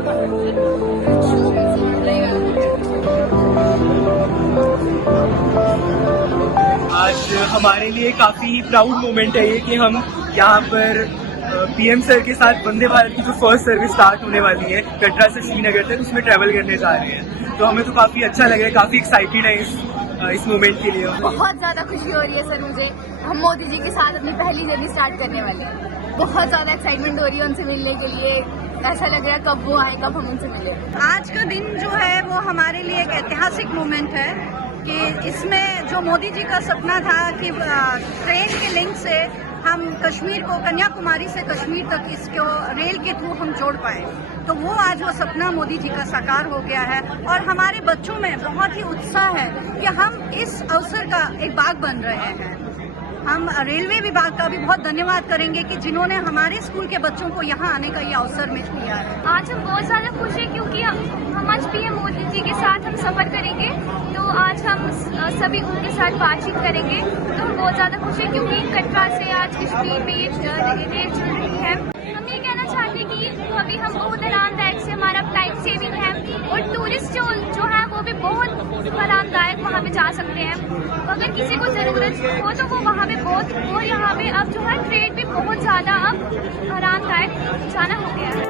आज हमारे लिए काफ़ी ही प्राउड मोमेंट है ये कि हम यहाँ पर पीएम सर के साथ वंदे भारत की जो फर्स्ट सर्विस स्टार्ट होने वाली है कटरा से श्रीनगर तक, उसमें ट्रैवल करने जा रहे हैं। तो हमें तो काफ़ी अच्छा लग रहा है, काफ़ी एक्साइटेड है इस मोमेंट के लिए। बहुत ज़्यादा खुशी हो रही है सर मुझे, हम मोदी जी के साथ अपनी पहली जर्नी स्टार्ट करने वाले हैं। बहुत ज़्यादा एक्साइटमेंट हो रही है उनसे मिलने के लिए, ऐसा लग रहा है कब वो आए, कब हम उनसे मिले। आज का दिन जो है वो हमारे लिए एक ऐतिहासिक मोमेंट है कि इसमें जो मोदी जी का सपना था कि ट्रेन के लिंक से हम कश्मीर को, कन्याकुमारी से कश्मीर तक इसको रेल के थ्रू हम जोड़ पाए, तो वो आज वो सपना मोदी जी का साकार हो गया है। और हमारे बच्चों में बहुत ही उत्साह है कि हम इस अवसर का एक भाग बन रहे हैं। हम रेलवे विभाग का भी बहुत धन्यवाद करेंगे कि जिन्होंने हमारे स्कूल के बच्चों को यहाँ आने का ये अवसर मिल दिया है। आज हम बहुत ज़्यादा खुश हैं क्योंकि हम आज पीएम मोदी जी के साथ हम सफ़र करेंगे, तो आज हम सभी उनके साथ बातचीत करेंगे। तो हम बहुत ज़्यादा खुश हैं क्योंकि कटरा से आज कश्मीर में ये रेल चल रही है। हम ये कहना चाहते हैं कि अभी हम बहुत आरामदायक से, हमारा टाइम सेविंग है और टूरिस्ट जो है वो भी बहुत आरामदायक वहाँ पे जा सकते हैं। अगर किसी को ज़रूरत हो तो वो वहाँ पे बहुत, और यहाँ पे अब जो है ट्रेन भी बहुत ज़्यादा अब आरामदायक जाना हो गया है।